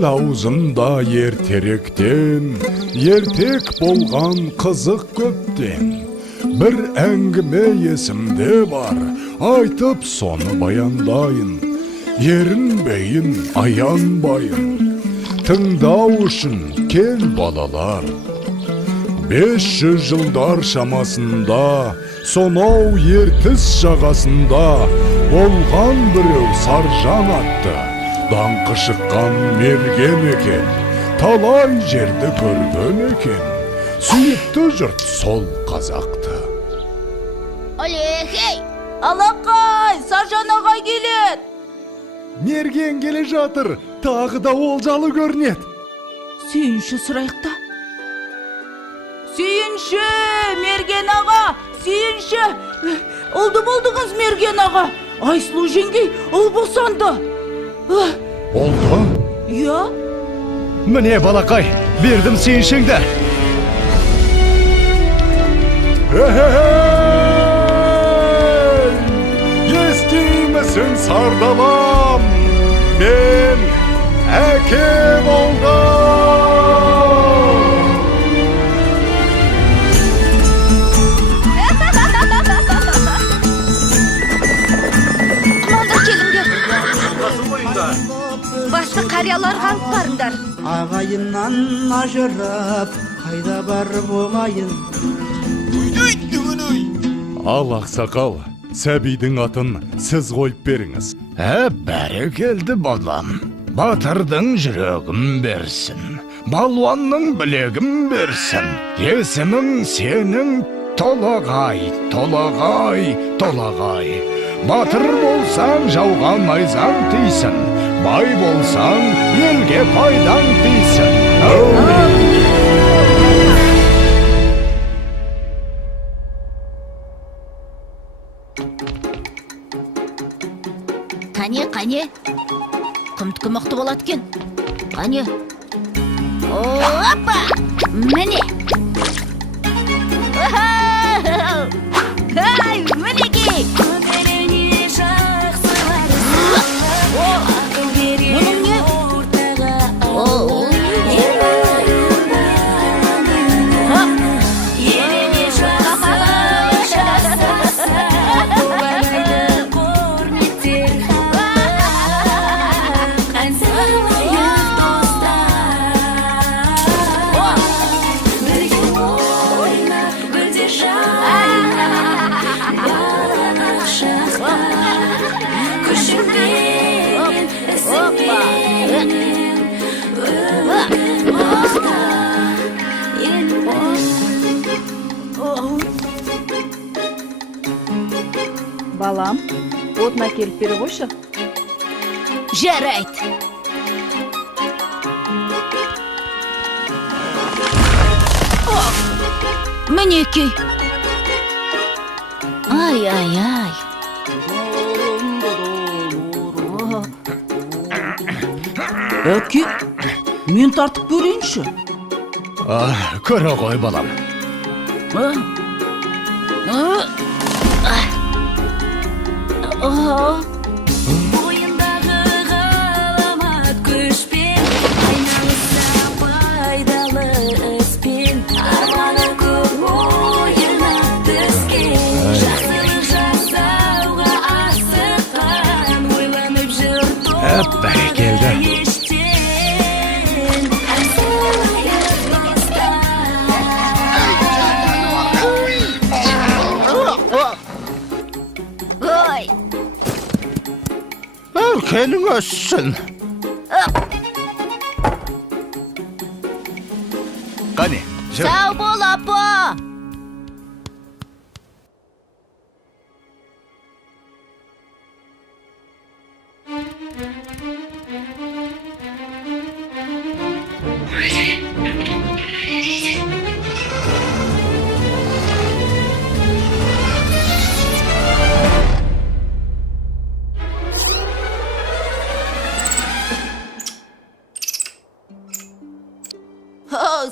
El auzunda ertek bolgan kızık köpten. Bir ängime esimde var, aytıp sonu bayandayın. Yerinbeyin, ayanbayın. Tıngdaw üçün kel balalar. 500 жылдар şamasında, sonov Ertis жағасында болған біреу Саржан атты. Даңқы шыққан мерген екен, талай жерді көрген екен. Сүйікті жұрт сол қазақты. Алехей! Алақай! Саржан ағай келеді! Мерген келе жатыр, тағы да олжалы көрінеді. Сүйінші сұрайықта. Сүйінші! Мерген аға! Сүйінші! Oldu buldunuz Mergen ağa. Ayslу жеңгей ұл босанды. Oldu? Ya? Mine balakay, verdim suyunşingdi. Естимісің сардаlam? Ben әкем oldum. Manda kelingler. Başta qaryalarga alып barыңдар. Ағайыннан ажырап, қайда барып оғайын. Ал ақсақал, сәбидің атын сіз қойып беріңіз. Бәрі келді балам. Батырдың жүрегім берсін. Балуанның білегім берсін. Есімің сенің Толағай, Толағай, Толағай. Батыр болсаң жауға найзаң тисін. Бай болсаң елге пайдаң тисін. Қане. Құмтқы мықты болады екен. Қане. Опа! Міне. Ай, мінекей. Мұның не? Балам, отына келіп бері қойшы. Жарайт. Мінекей. Ай. Әке, мен тартып көрейінші. Көре ғой балам. Бойындағы ғаламат күшпен, айналыса пайдалы іспен, арманы көп ойына түскен, жақсылық жасауға асыққан, ойланып жүр Бәрекелді. ештен, әсілайық достар. Ой. Келің өссін. Қане, жүр. Сау бол, апа.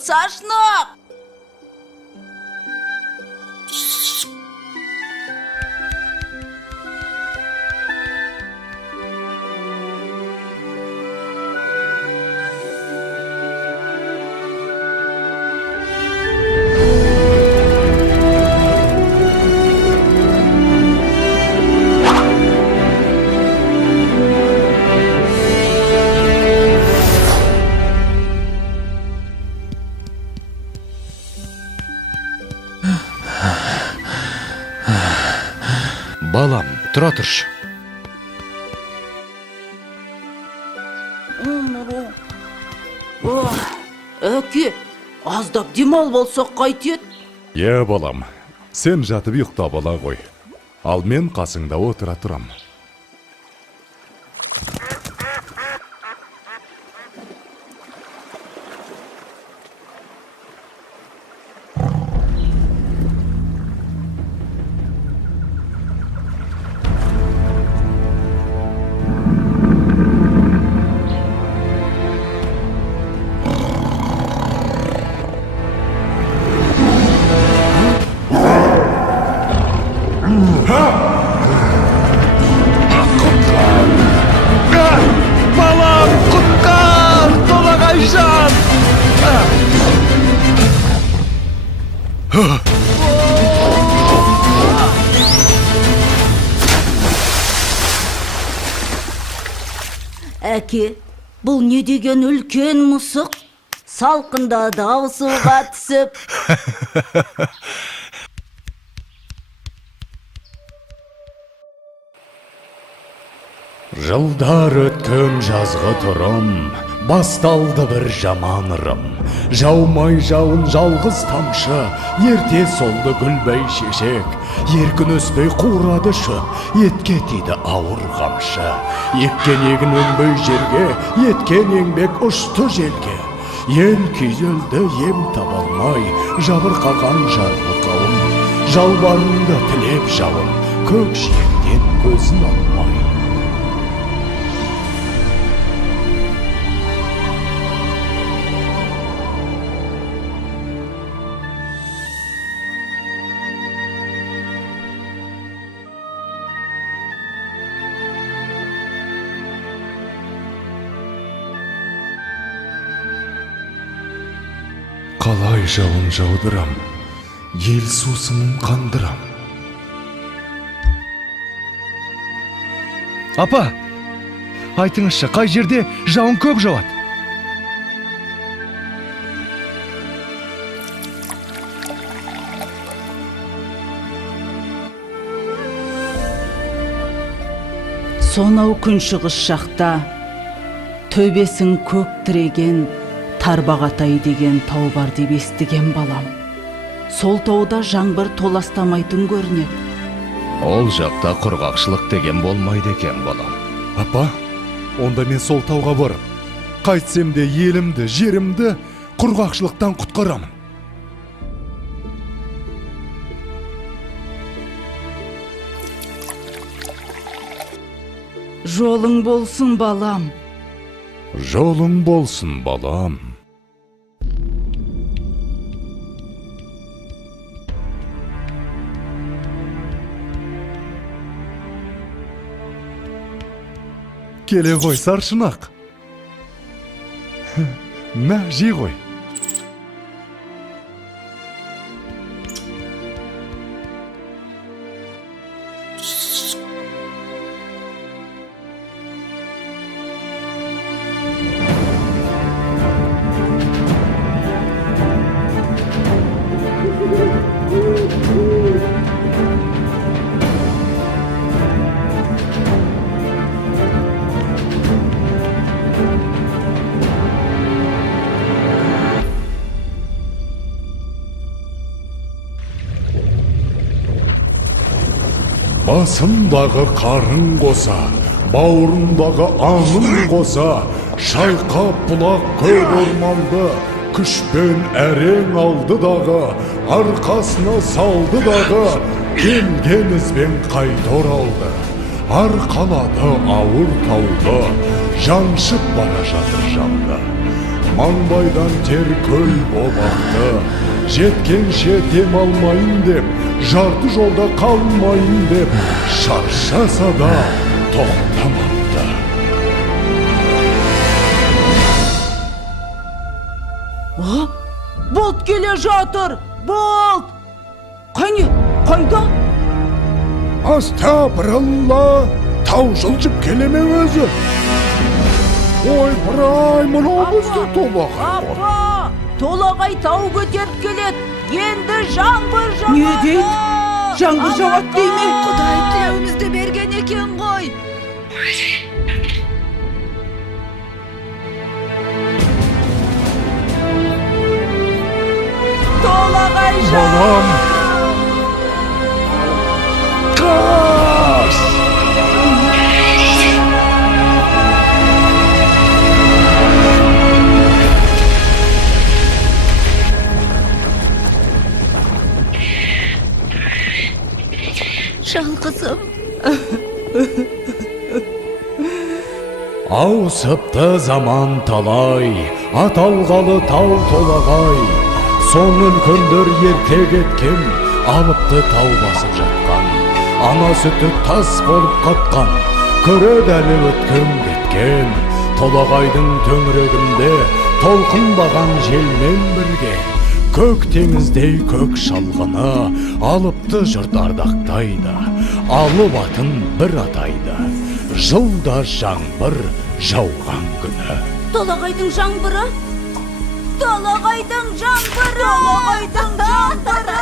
Сашнақ! Балам, тұра тұршы. Әке, аздап демал болсақ қайтет. Е балам, сен жатып ұйықтап ала ғой. Ал мен қасыңда отыра тұрам. Балам, құтқар! Толағайжан! Әке, бұл не деген үлкен мысық? Салқында дау суға түсіп. Жылдар өткен жазғы тұрым, басталды бір жаман ырым. Жаумай жауын жалғыз тамшы, ерте солды гүлбей шешек. Еркін өспей қурады шөп, етке тиді ауыр қамшы. Еккен егін өнбей жерге, еткен еңбек ұшты желге. Ел күйзелді ем табалмай, жабырқаған жарлы қауым. Жалбарынды тілеп жауын, көк жиектен көзін алмай. Қалай жауын жаудырам, ел сусынын қандырам. Апа, айтыңызшы, қай жерде жауын көп жауады? Сонау күншығыс жақта, төбесін көк тіреген Тарбағатай деген тау бар деп естіген балам. Сол тауда жаңбыр толастамайтын көрінеді. Ол жақта құрғақшылық деген болмайды екен, балам. Апа, онда мен сол тауға барып, қайтсем де елімді, жерімді құрғақшылықтан құтқарамын. Жолың болсын, балам. Жолың болсын, балам. Келе ғой, саршынақ. Мә, жей ғой. Басындағы қарын қоса, бауырындағы аңын қоса, шайқап бұлақ көк орманды, күшпен әрең алды дағы, арқасына салды дағы, келген ізбен қайта оралды. Арқалады ауыр тауды, жаншып бара жатыр жанды. Маңбайдан тер көл болақты, жеткенше дем алмайын деп, жарты жолда қалмайын деп, шаршаса да тоқтамапты. Болт келе жатыр! Болт! Қане, қайда? Астапыралла, тау жылжып келеме өзі. Ой, бірай, мұны бізді толағай бар. Апа! Толағай тау көтеріп келеді. Енді жаңбыр жауады. Не дейді? жаңбыр жауат дейме? Құдай тілеуімізді берген екен ғой. Толағай Балам! Қас! Жалғызым. Ауысыпты заман талай, аталғалы тау толағай. Соң үлкендер ерте кеткен, алыпты тау басып жатқан. Ана сүті тас болып қатқан, көреді әлі өткен кеткен. Толағайдың төңірегінде толқынбаған желмен бірге. Көк теңіздей көк шалғыны алыпты жұрт ардақтайды. Алып атын бір атайды, жылда жаңбыр жауған күні. Толағайдың жаңбыры? Толағайдың жаңбыры! Толағайдың жаңбыры!